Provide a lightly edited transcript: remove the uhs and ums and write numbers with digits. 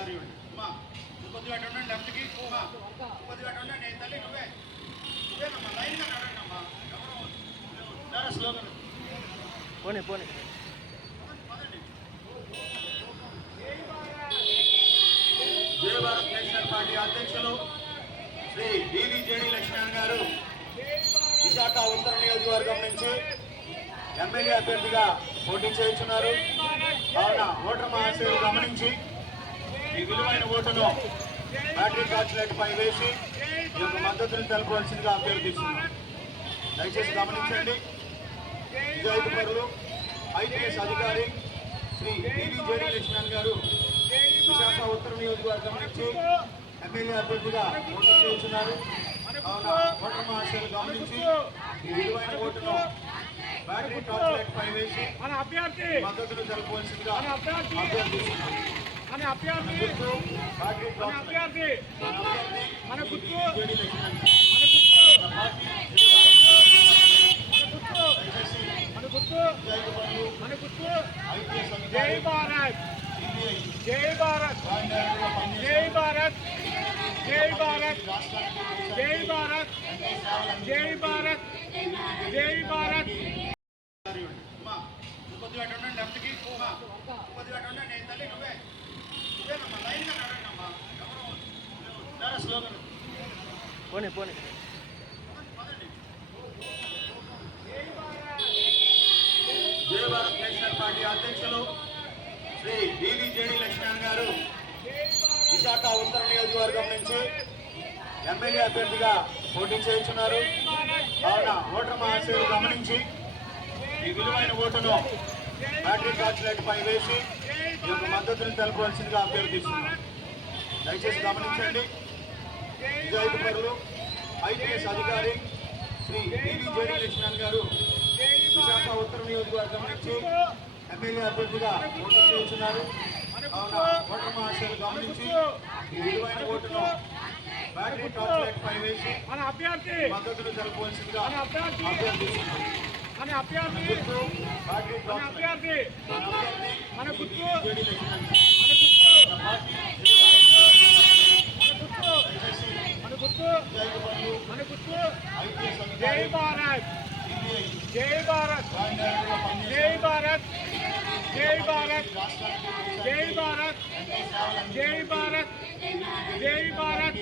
కొద్దిగా ఉండండి లెఫ్ట్కి కొద్దిగా ఉండండి తల్లి నువ్వేనమ్మా లైన్గా నడండమ్మా ఎవరు స్లోగన్ పోనీ పోనీ జై భారత్ నేషనల్ పార్టీ అధ్యక్షులు శ్రీ డివిజేడి లక్ష్మణ్ గారు విశాఖ ఉత్తర నియోజకవర్గం నుంచి ఎమ్మెల్యే అభ్యర్థిగా పోటీ చేస్తున్నారు. కావున ఓటర్ మహాశయులు గమనించి ఈ విలువైన ఓటును బ్యాటరీ టార్చ్ లైట్ పై వేసి ఈ యొక్క మద్దతును తెలపవలసిందిగా అభ్యర్థిస్తున్నారు. దయచేసి గమనించండి. నిజాయితీ పరులు ఐపీఎస్ అధికారి శ్రీ డివిజేడి లక్ష్మణ్ గారు విశాఖ ఉత్తర నియోజకవర్గం నుంచి ఎమ్మెల్యే అభ్యర్థిగా పోటీ చేస్తున్నారు. కావున ఓటర్ మహాశయులు గమనించి ఈ విలువైన ఓటును బ్యాటరీ టార్చ్ లైట్ పై వేసి మద్దతును తెలపవలసిందిగా అభ్యర్థిస్తున్నారు. జై భారత్ జై భారత్ జై భారత్ జై భారత్ జై భారత్ జై భారత్ జై భారత్ కొద్దిగా ఉండండి లెఫ్ట్కి కొద్దిగా ఉండండి తల్లి నువ్వేనమ్మా లైన్గా నడండమ్మా ఎవరు స్లోగన్ పోనీ పోనీ జై భారత్ నేషనల్ పార్టీ అధ్యక్షులు శ్రీ డివిజేడి లక్ష్మణ్ గారు విశాఖ ఉత్తర నియోజకవర్గం నుంచి ఎమ్మెల్యే అభ్యర్థిగా పోటీ చేస్తున్నారు. కావున ఓటర్ మహాశయులు గమనించి ఈ విలువైన ఓటును బ్యాటరీ టార్చ్ లైట్ పై వేసి ఈ యొక్క మద్దతును తెలపవలసిందిగా అభ్యర్థిస్తున్నారు. దయచేసి గమనించండి. నిజాయితీ పరులు ఐపీఎస్ అధికారి శ్రీ డివిజేడి లక్ష్మణ్ గారు విశాఖ ఉత్తర నియోజకవర్గం నుంచి ఎమ్మెల్యే అభ్యర్థిగా పోటీ చేస్తున్నారు. కావున ఓటర్ మహాశయులు గమనించి ఈ విలువైన ఓటును బ్యాటరీ టార్చ్ లైట్ పై వేసి మద్దతును తెలపవలసిందిగా అభ్యర్థిస్తున్నారు. జై భారత్ జై భారత్ జై భారత్ జై భారత్ జై భారత్ జై భారత్ జై భారత్